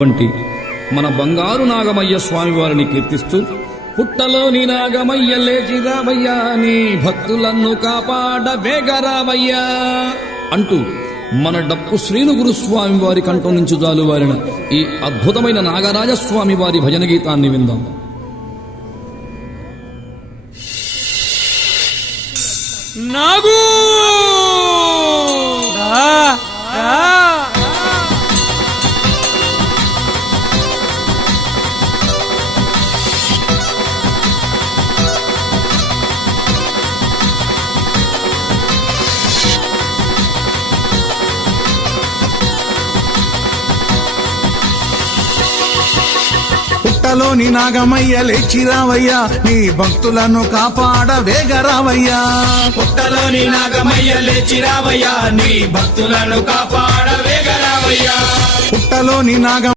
వంటి మన బంగారు నాగమయ్య స్వామి వారిని కీర్తిస్తూ పుట్టలోని నాగమయ్య లేచి రావయ్యా నీ భక్తులను కాపాడ వేగరావయ్యా అంటూ మన డప్పు శ్రీనుగురు స్వామి వారి కంఠం నుంచి జాలువారిన ఈ అద్భుతమైన నాగరాజస్వామి వారి భజన గీతాన్ని విందాం. నాగు పుట్టలోని నాగమయ్య లేచి రావయ్యా నీ భక్తులను కాపాడ వేగరావయ్యా. పుట్టలోని నాగమయ్య లేచి రావయ్యా నీ భక్తులను కాపాడ వేగరావయ్యా. పుట్టలోని నాగ